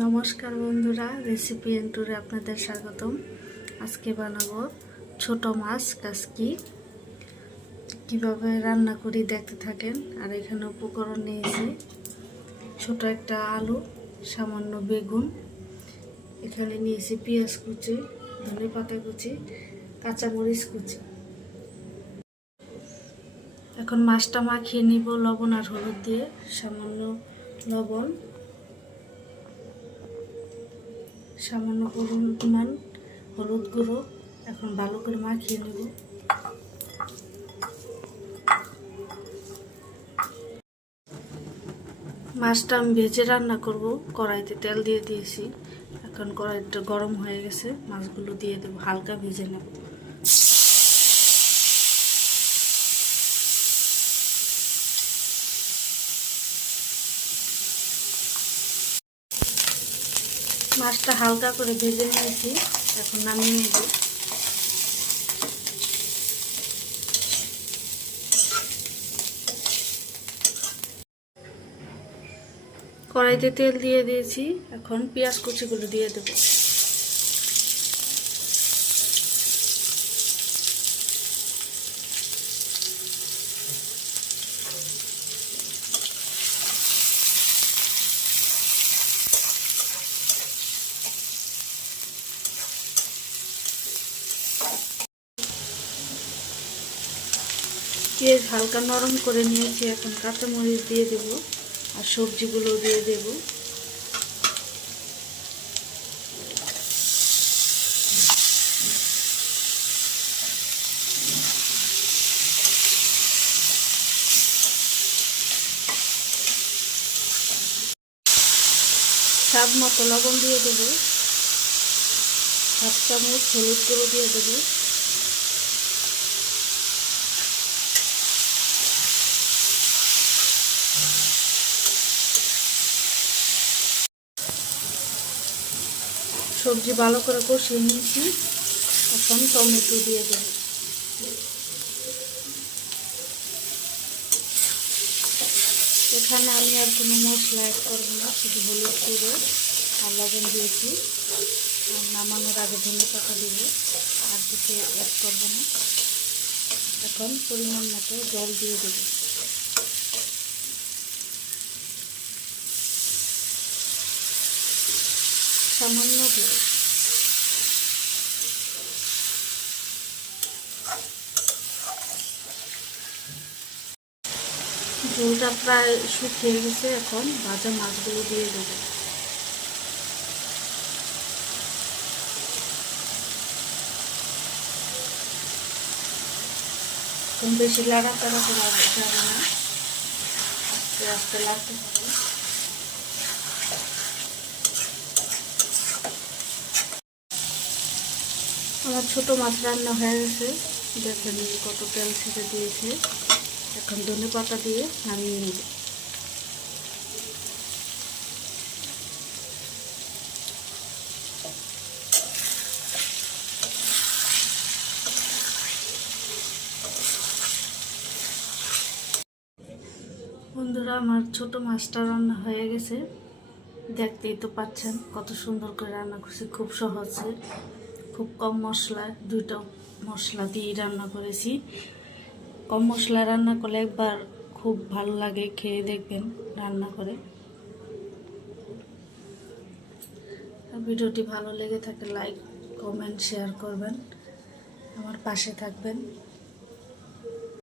নমস্কার বন্ধুরা রেসিপি এন্টুরে আপনাদের স্বাগতম। আজকে বানাবো ছোট মাছ কাসকি। কীভাবে রান্না করি দেখতে থাকেন, আর এখানে উপকরণ নিয়েছি ছোট একটা আলু, সামান্য বেগুন। এখানে নিয়েছি পেঁয়াজ কুচি, ধনে পাতা কুচি, কাঁচামরিচ কুচি। এখন মাছটা মাখিয়ে নিব লবণ আর হলুদ দিয়ে, সামান্য লবণ। সামান্য পরিমাণ হলুদ গুঁড়ো, এখন ভালো করে মাখিয়ে নেব। মাছটা আমি ভেজে রান্না করব, কড়াইতে তেল দিয়ে দিয়েছি। এখন কড়াইটা গরম হয়ে গেছে, মাছগুলো দিয়ে দেবো, হালকা ভেজে নেব। মাছটা হালকা করে ভেজে নিয়েছি, এখন নামিয়ে নেব। কড়াইতে তেল দিয়ে দিয়েছি, এখন পেঁয়াজ কুচিগুলো দিয়ে দেব। পেঁয়াজ হালকা নরম করে নিয়েছি, এখন কাঁচামরিচ দিয়ে দেব আর সবজিগুলো দিয়ে দেব। স্বাদ মতো লবণ দিয়ে দেবো। হাফ চামচ হলুদ গুঁড়ো দিয়ে দেবো। সবজি ভালো করে কষিয়ে নিয়েছি। এখন টমেটো দিয়ে দেবো। এখানে আমি আর কোনো মশলা অ্যাড করব না, শুধু হলুদ গুঁড়ো আর লবণ দিয়েছি। আর নামানোর আগে ধনে পাতা দিব, আর কিছু অ্যাড করব না। এখন পরিমাণ মতো জল দিয়ে দেবো। সামান্য দেব ঝোলটা প্রায় শুকিয়ে গেছে এখন, ভাজা মাছগুলো দিয়ে দেবো। বেশি করা যাবে না। আস্তে আস্তে লাগতে হবে। আমার ছোট মাছ রান্না হয়ে গেছে। দেখেন কত তেল ছেড়ে দিয়েছে। এখন ধনে পাতা দিয়ে নামিয়ে নিব। বন্ধুরা, আমার ছোট মাছটা রান্না হয়ে গেছে। দেখতেই তো পাচ্ছেন কত সুন্দর করে রান্না করছি, খুব সহজে। খুব কম মশলা দুটো মশলা দিয়ে রান্না করেছি। কম মশলা রান্না করলে একবার খুব ভালো লাগে, খেয়ে দেখবেন রান্না করে। ভিডিওটি ভালো লেগে থাকে, লাইক, কমেন্ট, শেয়ার করবেন। আমার পাশে থাকবেন।